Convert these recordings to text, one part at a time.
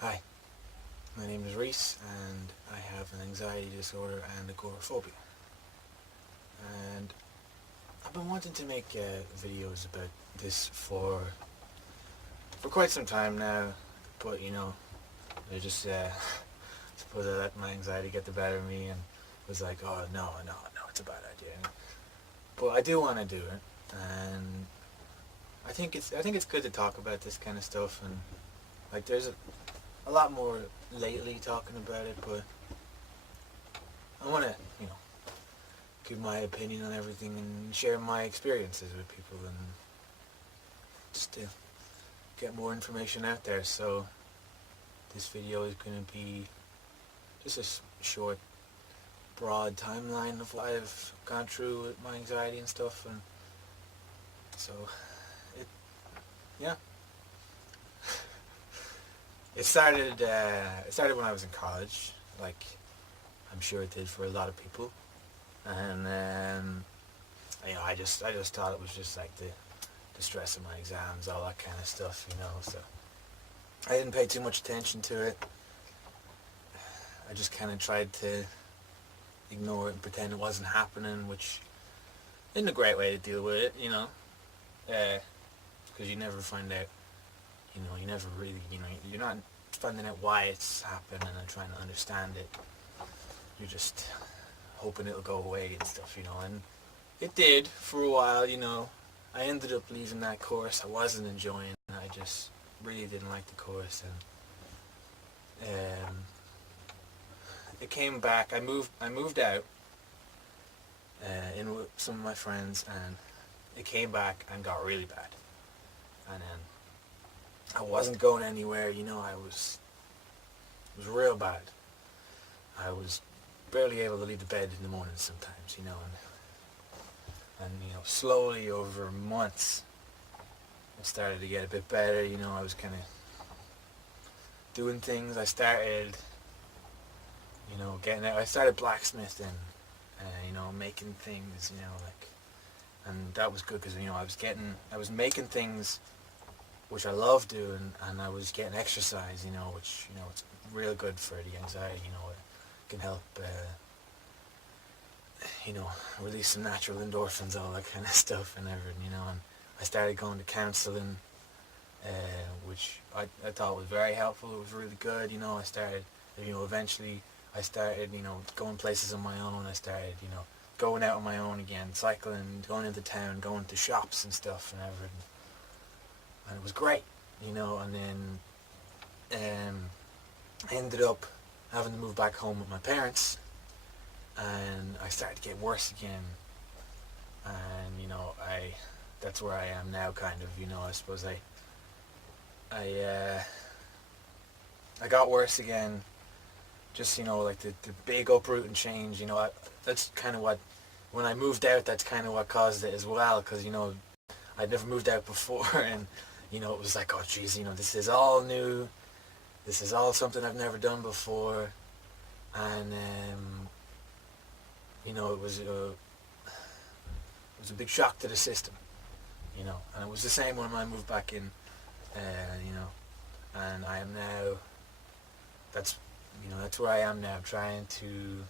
Hi, my name is Reese, and I have an anxiety disorder and agoraphobia. And I've been wanting to make videos about this for quite some time now, but I just suppose I let my anxiety get the better of me and was like, oh no, it's a bad idea. But I do want to do it, and I think it's good to talk about this kind of stuff, and like there's a lot more lately talking about it, but I want to give my opinion on everything and share my experiences with people and just to get more information out there. So this video is going to be just a short, broad timeline of what I've gone through with my anxiety and stuff. And so it, yeah, it started. It started when I was in college, like I'm sure it did for a lot of people. And I just thought it was just like the stress of my exams, all that kind of stuff. So I didn't pay too much attention to it. I just kind of tried to ignore it and pretend it wasn't happening, which isn't a great way to deal with it. Because you never find out, you never really, you're not finding out why it's happening and trying to understand it. You're just hoping it'll go away and stuff. And it did for a while. I ended up leaving that course. I wasn't enjoying it. I just really didn't like the course, and it came back. I moved out in with some of my friends, and it came back and got really bad. And then I wasn't going anywhere. It was real bad. I was barely able to leave the bed in the morning sometimes. And slowly over months, it started to get a bit better. I was kind of doing things. I started, getting out. I started blacksmithing, making things, like, and that was good because I was making things which I love doing, and I was getting exercise, which it's real good for the anxiety. It can help, release some natural endorphins, all that kind of stuff, and everything. And I started going to counselling, which I thought was very helpful. It was really good. I started, eventually I started, going places on my own. I started, going out on my own again, cycling, going into town, going to shops and stuff and everything. And it was great, and then I ended up having to move back home with my parents, and I started to get worse again. And, that's where I am now, kind of. I suppose I I got worse again. Just like the big uprooting change. That's kind of what, when I moved out, that's kind of what caused it as well. Because I'd never moved out before, and it was like, oh geez, this is all new. This is all something I've never done before, and it was a big shock to the system. And it was the same when I moved back in. And I am now. That's that's where I am now, trying to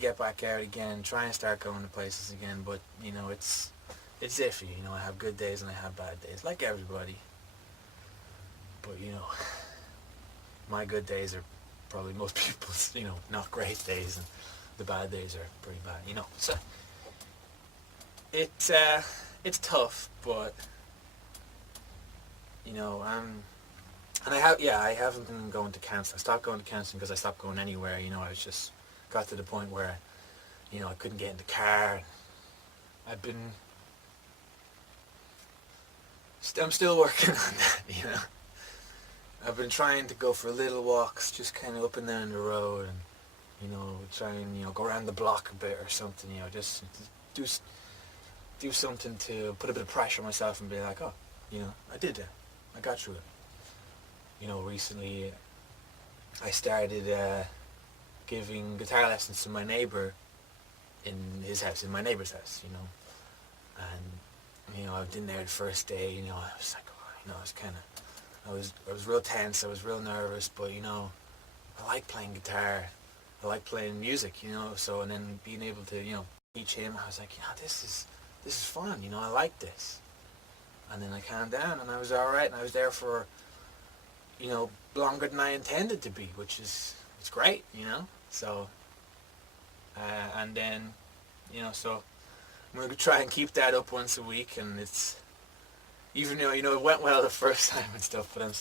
get back out again, trying to start going to places again. But it's iffy. I have good days and I have bad days, like everybody. But my good days are probably most people's not great days, and the bad days are pretty bad. So it's tough, but and I haven't been going to counseling. I stopped going to counseling because I stopped going anywhere. I was just got to the point where I couldn't get in the car. I've been I'm still working on that. I've been trying to go for little walks, just kind of up and down the road, and try and go around the block a bit or something. Just do do something to put a bit of pressure on myself and be like, oh, I did that. I got through it. Recently I started giving guitar lessons to my neighbour in my neighbour's house, and I was in there the first day, I was like, oh, I was kind of I was real tense, I was real nervous, but I like playing guitar, I like playing music, so, and then being able to, teach him, I was like, this is fun, I like this. And then I calmed down and I was alright, and I was there for, longer than I intended to be, which is, it's great, so, and then, so I'm going to try and keep that up once a week, and it's, even though, it went well the first time and stuff, but I'm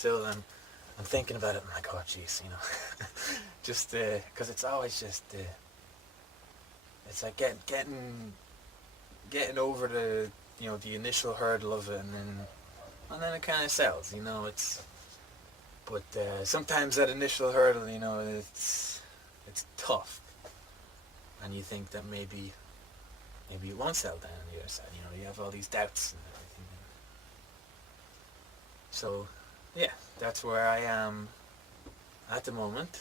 thinking about it, I'm like, oh jeez, just, because it's always just, it's like getting over the initial hurdle of it, and then it kind of sells, but sometimes that initial hurdle, it's tough, and you think that maybe it won't settle down on the other side, you have all these doubts and everything. So, yeah, that's where I am at the moment.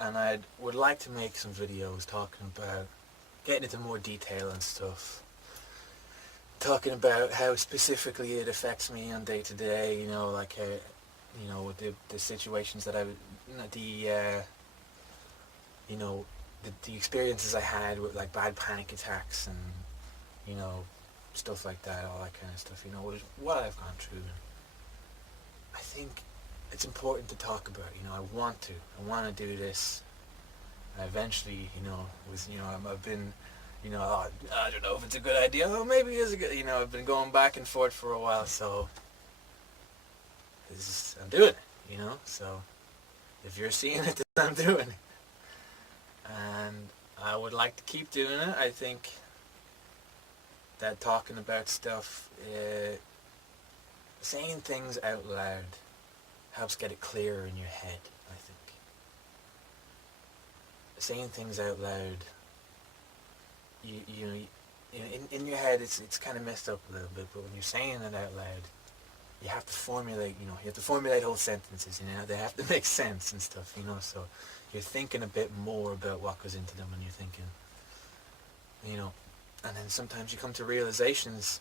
And I would like to make some videos talking about, getting into more detail and stuff. Talking about how specifically it affects me on day to day, like, with the situations that the experiences I had with, like, bad panic attacks and, stuff like that, all that kind of stuff, what I've gone through. I think it's important to talk about, I want to do this. And eventually, I've been, I don't know if it's a good idea, oh, maybe it is a good, I've been going back and forth for a while, so I'm doing it, so if you're seeing it, then I'm doing it. And I would like to keep doing it. I think that talking about stuff, saying things out loud helps get it clearer in your head, I think. Saying things out loud, in your head it's kind of messed up a little bit, but when you're saying it out loud, you have to formulate, whole sentences, they have to make sense and stuff, so you're thinking a bit more about what goes into them when you're thinking, and then sometimes you come to realizations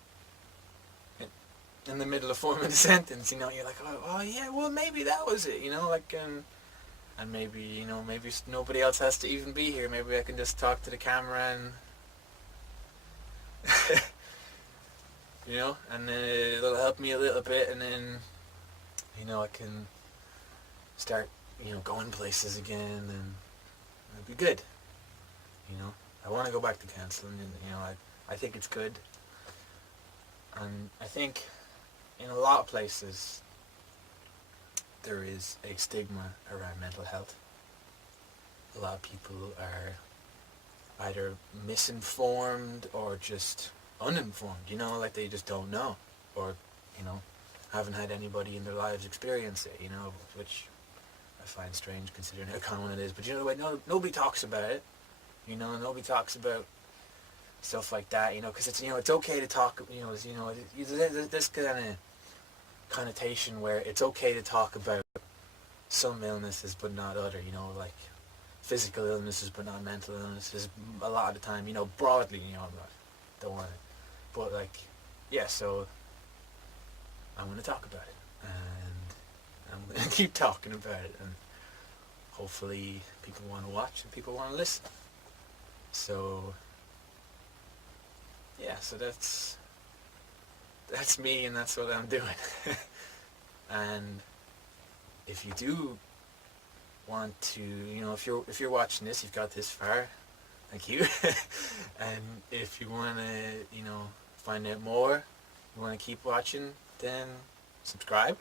in the middle of forming a sentence, you're like, oh yeah, well, maybe that was it, like, and maybe, maybe nobody else has to even be here, maybe I can just talk to the camera and, and then it'll help me a little bit, and then, I can start, going places again, and it'll be good, I want to go back to counselling, and, I think it's good, and I think in a lot of places there is a stigma around mental health. A lot of people are either misinformed or just uninformed, like they just don't know, or, haven't had anybody in their lives experience it, which I find strange considering how common it is. But nobody talks about it, nobody talks about stuff like that, because it's, it's okay to talk, there's this kind of connotation where it's okay to talk about some illnesses but not other, like physical illnesses but not mental illnesses a lot of the time, broadly, don't want it. But, like, yeah, so I'm going to talk about it, and I'm going to keep talking about it, and hopefully people want to watch and people want to listen. So, yeah, so that's me, and that's what I'm doing. And if you do want to, if you're watching this, you've got this far, thank you. And if you want to, find out more, you want to keep watching, then subscribe,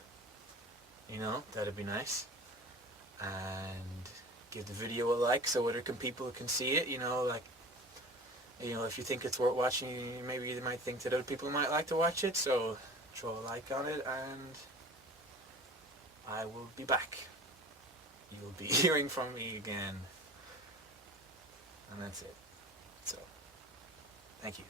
that'd be nice. And give the video a like so other people can see it, like, if you think it's worth watching, maybe you might think that other people might like to watch it, so throw a like on it, and I will be back. You'll be hearing from me again, and that's it. So, thank you.